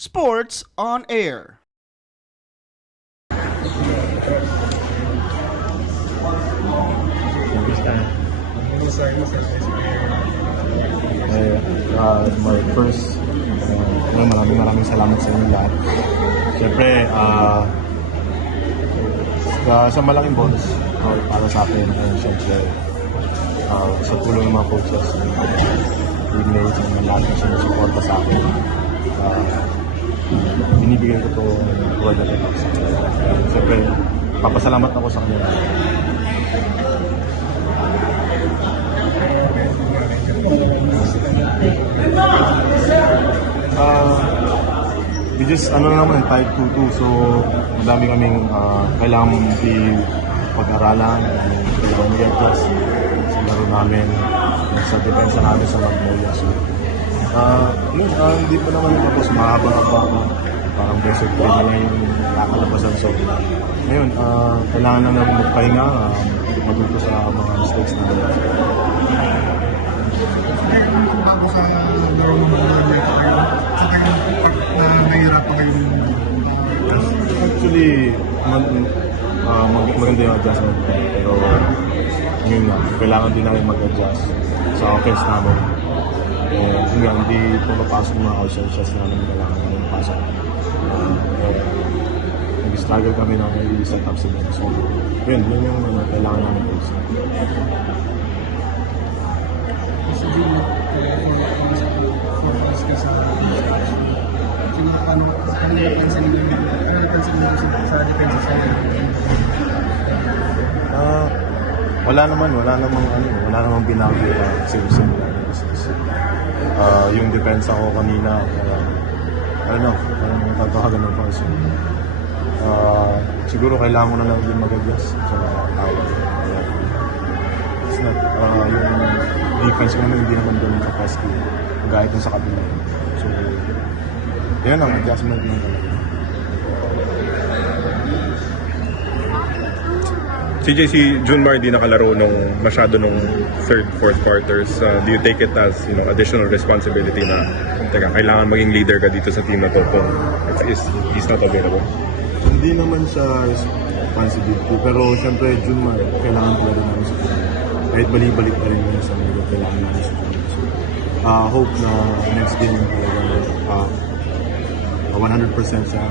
Sports on Air. My first, maraming salamat sa inyo lahat. Siyempre, sa malaking bonus para sa akin, siyempre, sa tulong ng mga coaches, teammates, and lahat na sinusuporta sa akin. Binibigyan ko ito word of thanks. Siyempre, papasalamat ako sa kanila. We just, naman, 5-2-2. So, madami kaming kailangan pag-aralan, kailangan mag-adjust sa laro namin, sa depensa namin sa Magnolia. So, hindi pa naman tapos, mahaba na pa ako. Parang best of 3 na lang yung kakalabasan. So, ngayon, kailangan na namin magpahinga, matuto sa mga mistakes namin. Ako sa laro mo sa kanyang nahihirap pa kayo. Actually, maganda yung adjustment ko. Pero, yun nga, kailangan din namin mag-adjust sa offense namin. Yun nga, hindi pumapasok ng mga outside namin kailangan namin pasok. Nag-struggle kami na i-set up sila. So, yun yung kailangan namin po. Sa June, focus ka sa ano napansin mo sa depensa sa wala namang binago na simula ng business. Yung depensa ko kanina, parang tatawagan ng fans. Siguro kailangan mo na lang din mag-adjust sa tawag. It's not, yung defense ko naman hindi naman doon kapasky. Gaya kung sa kabila. So, yun ang adjustment ng talaga. CJ, si Junmar di nakalaro masyado nung third, fourth quarters. Do you take it as additional responsibility na kailangan maging leader ka dito sa team na to kung he's not available? Hindi naman siya responsibility, pero syempre Junmar, kailangan talaga namin sa team. Kahit balik-balik pa rin yung sa mga kailangan namin sa team. So, hope na next game talaga 100% siya.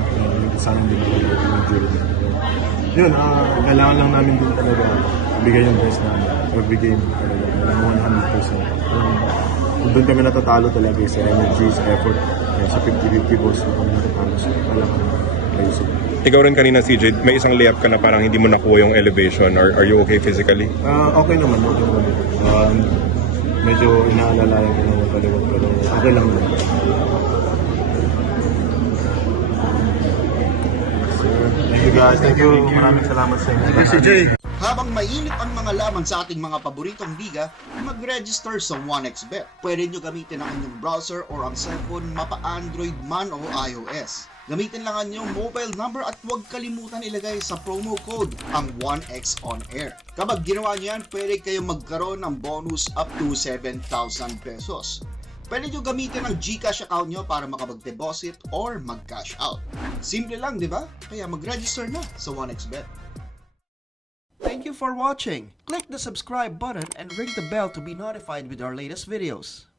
Sana hindi na yung during. Yun, kailangan lang namin din talaga ibigay yung best namin. Every game talaga, 100%. Kung doon kami natatalo talaga sa energy, sa effort, sa 50-50 balls na kami natatalo. So, kailangan ayusin. Ikaw rin kanina, CJ, may isang layup ka na parang hindi mo nakuha yung elevation. Are you okay physically? Okay naman. Medyo inaalalayan ko naman kaliwag, pero okay lang naman. Thank you guys. Thank you. Maraming salamat sa inyo. Thank you, CJ. Habang mainit ang mga laban sa ating mga paboritong liga, mag-register sa 1xBet. Pwede nyo gamitin ang inyong browser or ang cellphone, mapa-Android man o iOS. Gamitin lang ang inyong mobile number at huwag kalimutan ilagay sa promo code ang 1x on air. Kapag ginawa nyo yan, pwede kayong magkaroon ng bonus up to 7,000 pesos. Pwede nyo gamitin ang GCash account nyo para makapag-deposit or mag-cash out. Simple lang, di ba? Kaya mag-register na sa 1xBet. Thank you for watching. Click the subscribe button and ring the bell to be notified with our latest videos.